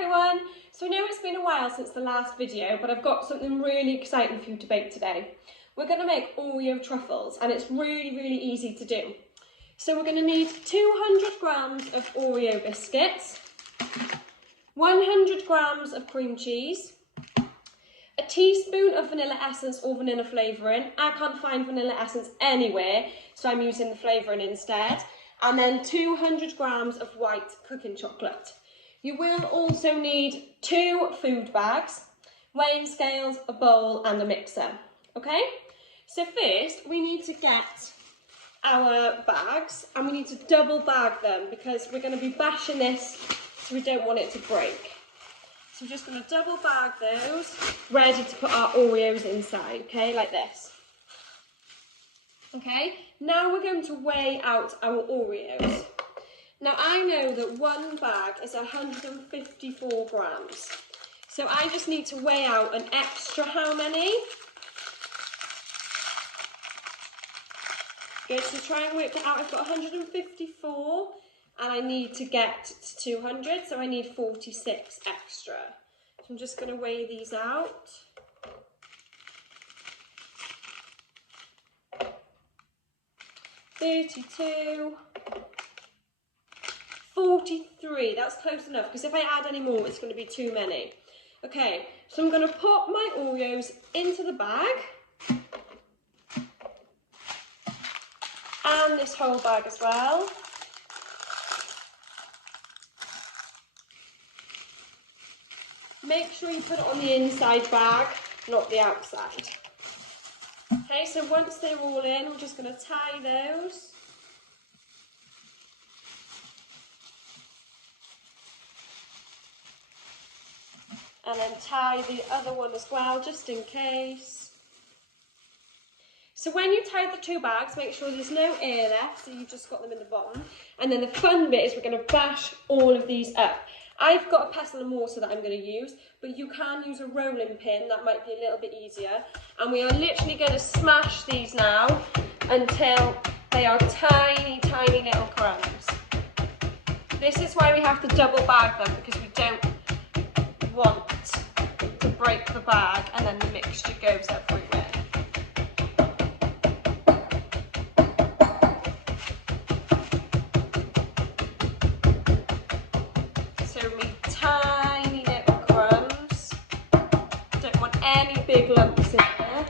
everyone! So I know it's been a while since the last video, but I've got something really exciting for you to bake today. We're going to make Oreo truffles, and it's really easy to do. So we're going to need 200 grams of Oreo biscuits, 100 grams of cream cheese, a teaspoon of vanilla essence or vanilla flavouring. I can't find vanilla essence anywhere, so I'm using the flavouring instead. And then 200 grams of white cooking chocolate. You will also need 2 food bags, weighing scales, a bowl and a mixer. Okay? So first we need to get our bags and we need to double bag them because we're going to be bashing this so we don't want it to break. So we're just going to double bag those, ready to put our Oreos inside, okay, like this. Okay, now we're going to weigh out our Oreos. Now I know that one bag is 154 grams. So I just need to weigh out an extra how many? Good, so try and work that out. I've got 154 and I need to get to 200, so I need 46 extra. So I'm just going to weigh these out. $32, $43, that's close enough, because if I add any more, it's going to be too many. Okay, so I'm going to pop my Oreos into the bag. And this whole bag as well. Make sure you put it on the inside bag, not the outside. Okay, so once they're all in, I'm just going to tie those. And then tie the other one as well, just in case. So when you tie the 2 bags, make sure there's no air left, so you've just got them in the bottom. And then the fun bit is we're going to bash all of these up. I've got a pestle and mortar that I'm going to use, but you can use a rolling pin, that might be a little bit easier. And we are literally going to smash these now until they are tiny little crumbs. This is why we have to double bag them, because we don't want to break the bag and then the mixture goes everywhere. Tiny little crumbs. Don't want any big lumps in there.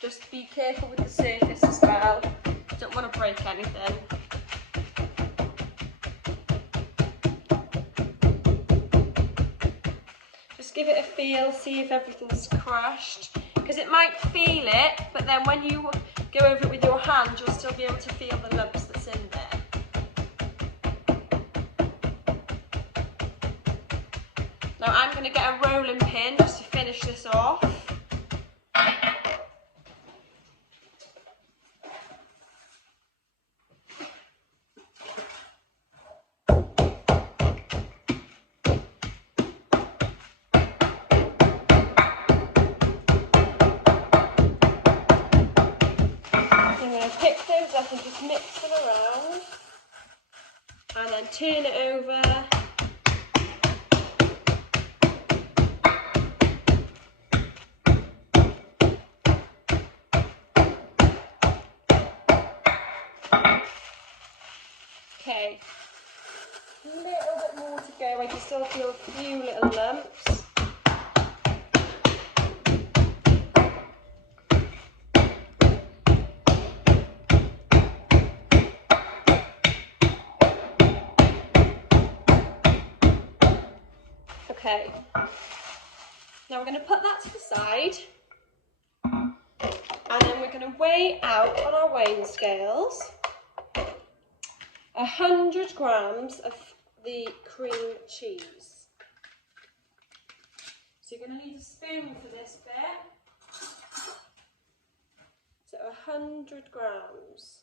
Just be careful with the surface as well. Don't want to break anything. Just give it a feel, see if everything's crushed. Because it might feel it, but then when you go over it with your hand, you'll still be able to feel the lumps that's in there. Now I'm going to get a rolling pin just to finish this off. Pick those up and just mix them around and then turn it over. Okay, a little bit more to go. I can still feel a few little lumps. Okay, now we're going to put that to the side and then we're going to weigh out on our weighing scales 100 grams of the cream cheese. So you're going to need a spoon for this bit. So 100 grams.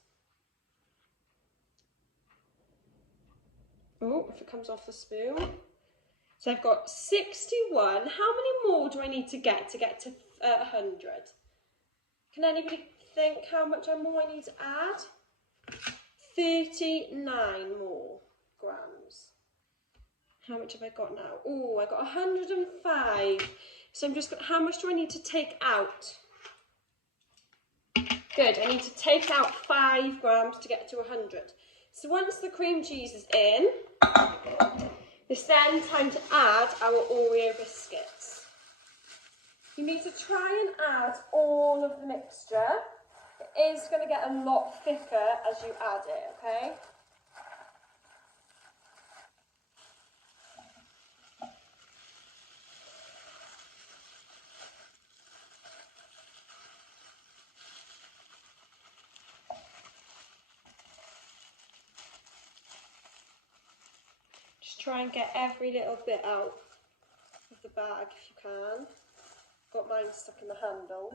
Oh, if it comes off the spoon. So I've got 61. How many more do I need to get to 100? Can anybody think how much more I need to add. 39 more grams. How much have I got now? Oh, I got 105. So I'm just, how much do I need to take out? Good, I need to take out 5 grams to get to 100. So once the cream cheese is in, it's then time to add our Oreo biscuits. You need to try and add all of the mixture. It is going to get a lot thicker as you add it, okay? Just try and get every little bit out of the bag if you can. Got mine stuck in the handles.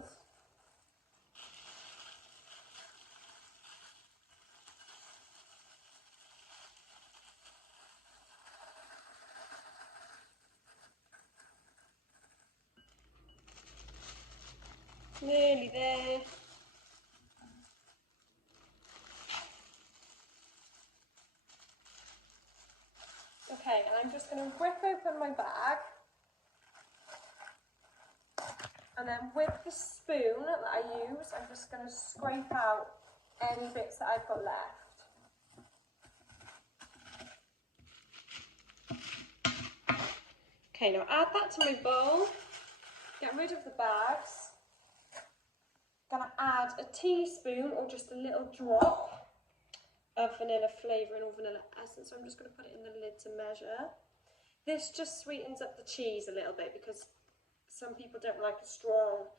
Nearly there. Okay, and I'm just going to whip open my bag, and then with the spoon that I use, I'm just going to scrape out any bits that I've got left. Okay, now add that to my bowl, get rid of the bags. I'm going to add a teaspoon or just a little drop of vanilla flavouring or vanilla essence. So I'm just going to put it in the lid to measure. This just sweetens up the cheese a little bit because some people don't like a strong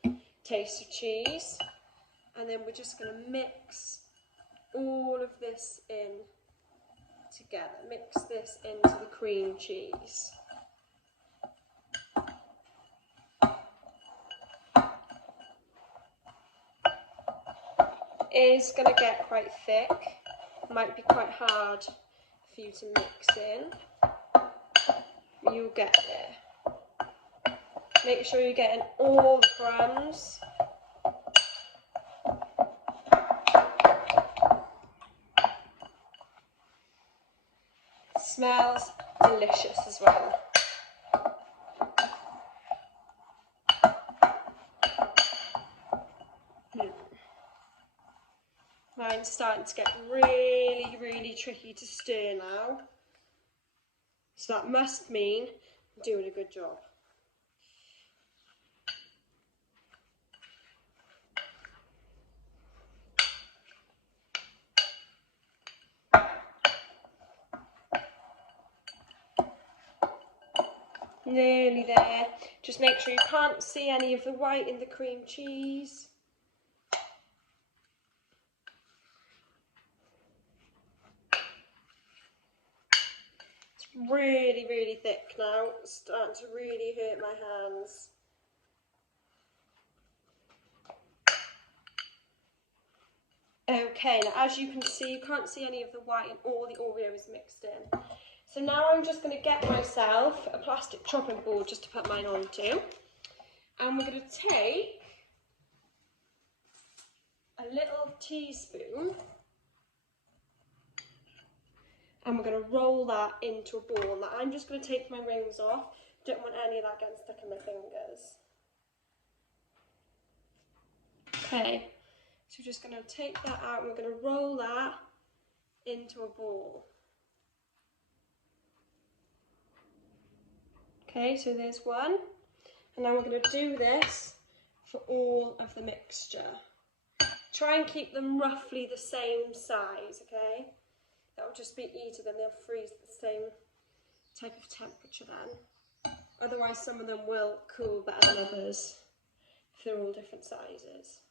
taste of cheese. And then we're just going to mix all of this in together. Mix this into the cream cheese. It is going to get quite thick. Might be quite hard for you to mix in. You'll get there. Make sure you're getting all the crumbs. Smells delicious as well. Mine's starting to get really, really tricky to stir now. So that must mean I'm doing a good job. Nearly there. Just make sure you can't see any of the white in the cream cheese. Really, really thick now. It's starting to really hurt my hands. Okay, now as you can see, you can't see any of the white and all the Oreo is mixed in. So now I'm just going to get myself a plastic chopping board just to put mine onto. And we're going to take a little teaspoon and we're going to roll that into a ball. Now I'm just going to take my rings off. Don't want any of that getting stuck in my fingers. Okay, so we're just going to take that out and we're going to roll that into a ball. Okay, so there's one. And now we're going to do this for all of the mixture. Try and keep them roughly the same size, okay? That will just be easier, then they'll freeze at the same type of temperature then. Otherwise some of them will cool better than others if they're all different sizes.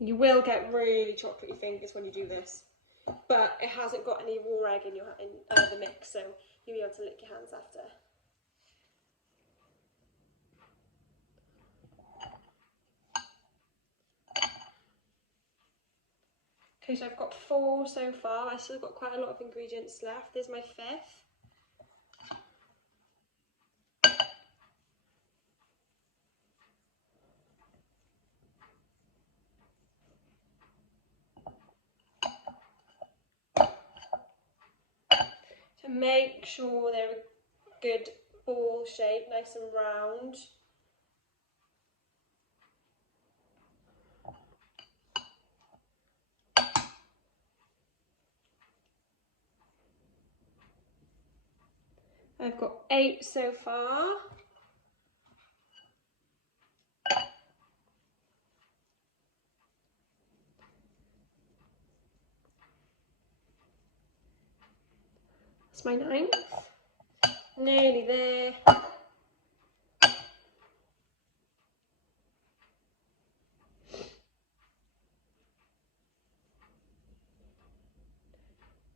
You will get really chocolatey fingers when you do this, but it hasn't got any raw egg in the mix, so you'll be able to lick your hands after. Okay, so I've got 4 so far. I've still got quite a lot of ingredients left. There's my 5th. make sure they're a good ball shape, nice and round. I've got 8 so far. That's my 9th. Nearly there.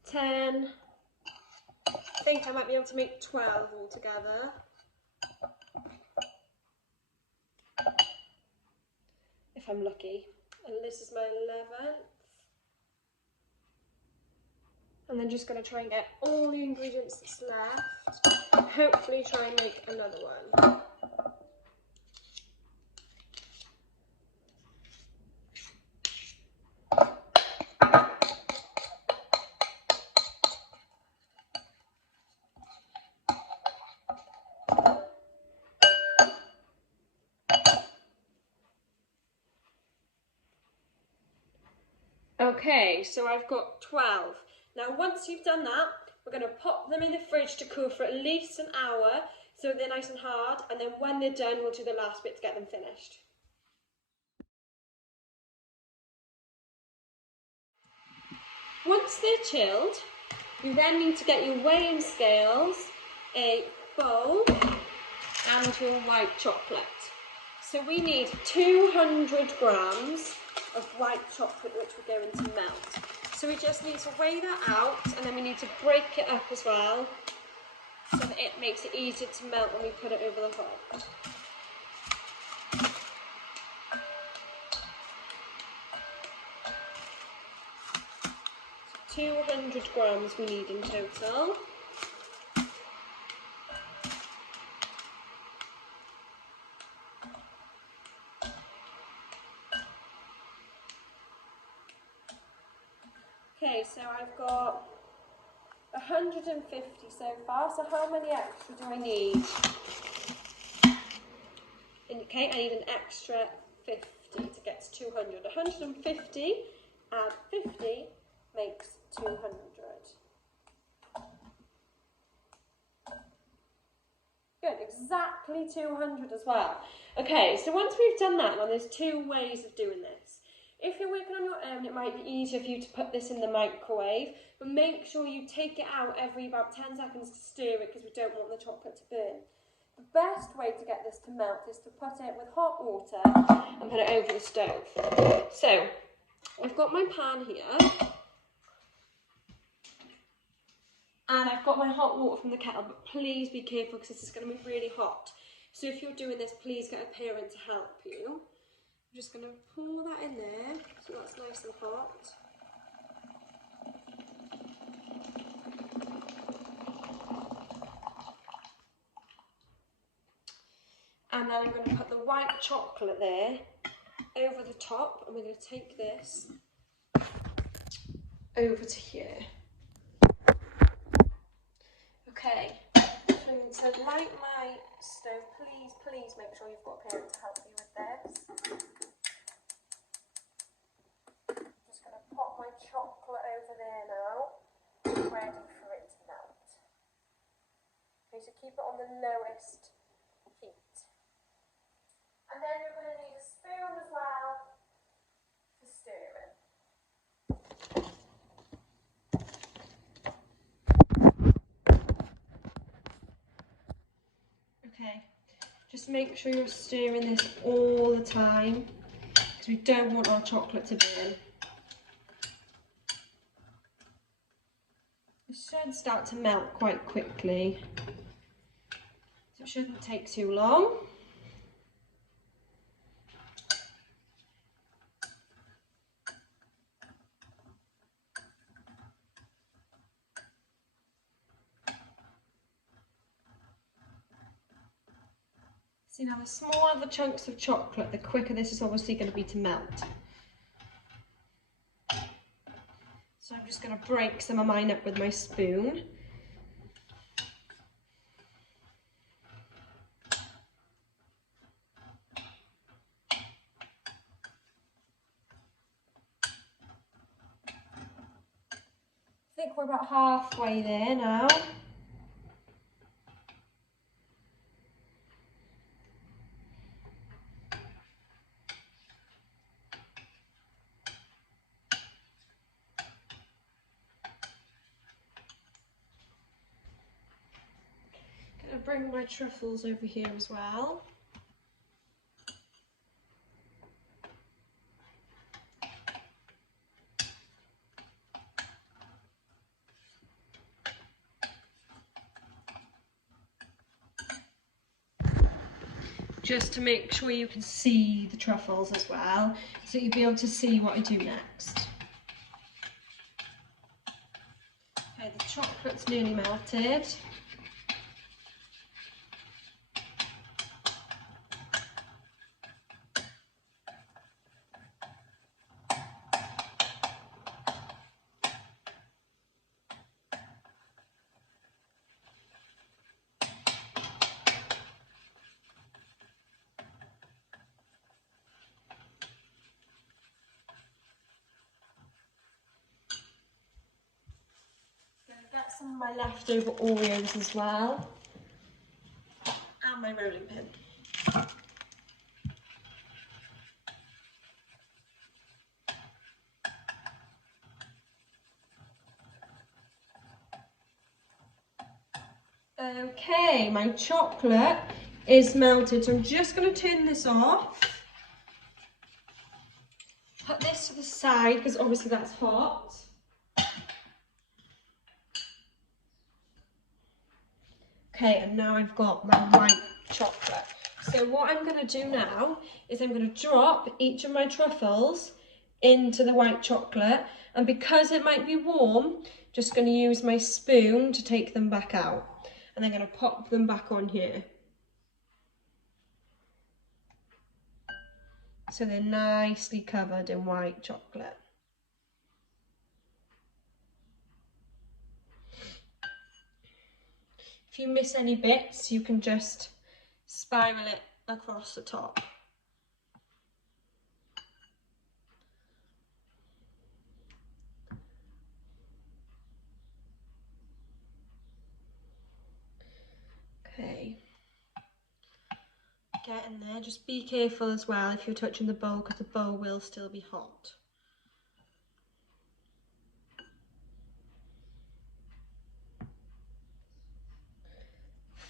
Ten. I think I might be able to make 12 altogether. If I'm lucky. And this is my 11th. And then just going to try and get all the ingredients that's left. Hopefully try and make another one. Okay, so I've got 12. Now once you've done that, we're going to pop them in the fridge to cool for at least an hour so they're nice and hard, and then when they're done we'll do the last bit to get them finished. Once they're chilled, you then need to get your weighing scales, a bowl and your white chocolate. So we need 200 grams of white chocolate which we're going to melt. So we just need to weigh that out, and then we need to break it up as well so that it makes it easier to melt when we put it over the hot. So 200 grams we need in total. Okay, so I've got 150 so far, so how many extra do I need? Okay, I need an extra 50 to get to 200. 150 and 50 makes 200. Good, exactly 200 as well. Okay, so once we've done that, now there's 2 ways of doing this. If you're working on your own, it might be easier for you to put this in the microwave, but make sure you take it out every about 10 seconds to stir it because we don't want the chocolate to burn. The best way to get this to melt is to put it with hot water and put it over the stove. So, I've got my pan here, and I've got my hot water from the kettle, but please be careful because this is going to be really hot. So if you're doing this, please get a parent to help you. I'm just going to pour that in there, so that's nice and hot. And then I'm going to put the white chocolate there over the top, and we're going to take this over to here. Okay, so I'm going to light my stove. Please make sure you've got a parent to help you with this. Just going to pop my chocolate over there now, ready for it to melt. Okay, so keep it on the lowest heat. And then you're going to need a spoon as well for stirring. Okay, just make sure you're stirring this all the time because we don't want our chocolate to burn. It should start to melt quite quickly, so it shouldn't take too long. See, now the smaller the chunks of chocolate, the quicker this is obviously going to be to melt. So I'm just going to break some of mine up with my spoon. think we're about halfway there now. Gonna bring my truffles over here as well. Just to make sure you can see the truffles as well, so you'll be able to see what I do next. Okay, the chocolate's nearly melted. That's some of my leftover Oreos as well, and my rolling pin. Okay, my chocolate is melted, so I'm just going to turn this off. Put this to the side because obviously that's hot. Okay, and now I've got my white chocolate. So what I'm going to do now is I'm going to drop each of my truffles into the white chocolate, and because it might be warm, just going to use my spoon to take them back out, and I'm going to pop them back on here. So they're nicely covered in white chocolate. If you miss any bits, you can just spiral it across the top. Okay. Get in there, just be careful as well if you're touching the bowl, because the bowl will still be hot.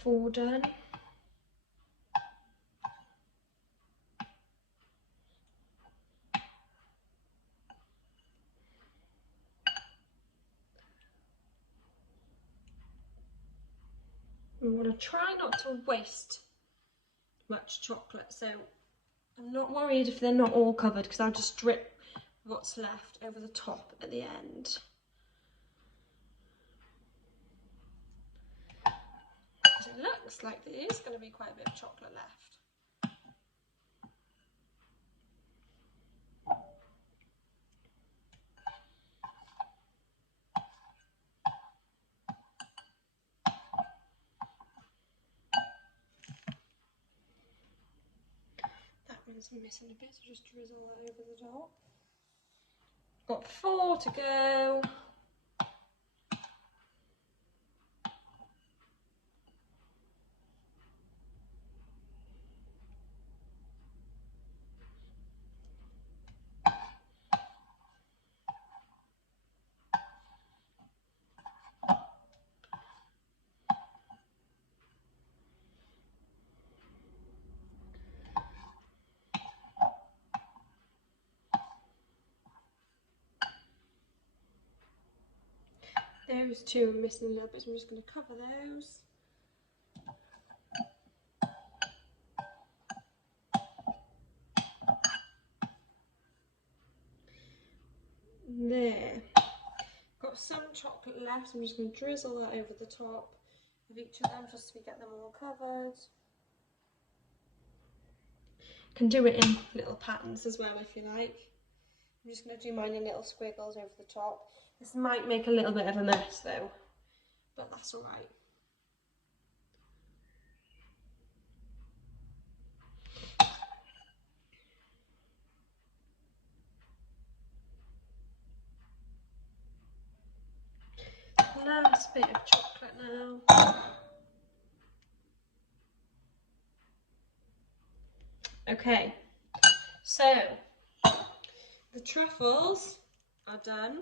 4 done. I'm going to try not to waste much chocolate, so I'm not worried if they're not all covered, because I'll just drip what's left over the top at the end. So it looks like there is going to be quite a bit of chocolate left. That one's missing a bit, so just drizzle that over the top. Got 4 to go. Those 2 are missing a little bit, so I'm just going to cover those. There. Got some chocolate left, so I'm just going to drizzle that over the top of each of them just so we get them all covered. Can do it in little patterns as well if you like. I'm just going to do mine in little squiggles over the top. This might make a little bit of a mess though, but that's alright. last bit of chocolate now. Okay, so the truffles are done.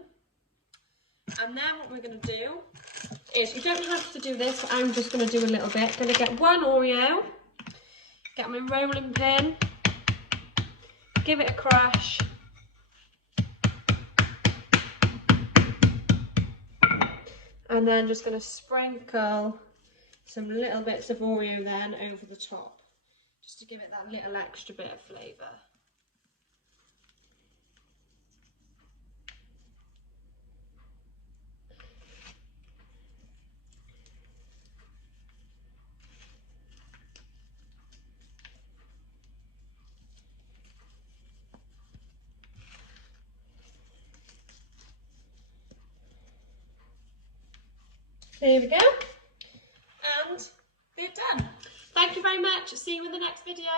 And then what we're going to do is, you don't have to do this, but I'm just going to do a little bit. Going to get one Oreo, get my rolling pin, give it a crush. And then just going to sprinkle some little bits of Oreo then over the top, just to give it that little extra bit of flavour. There we go, and they're done. Thank you very much. See you in the next video.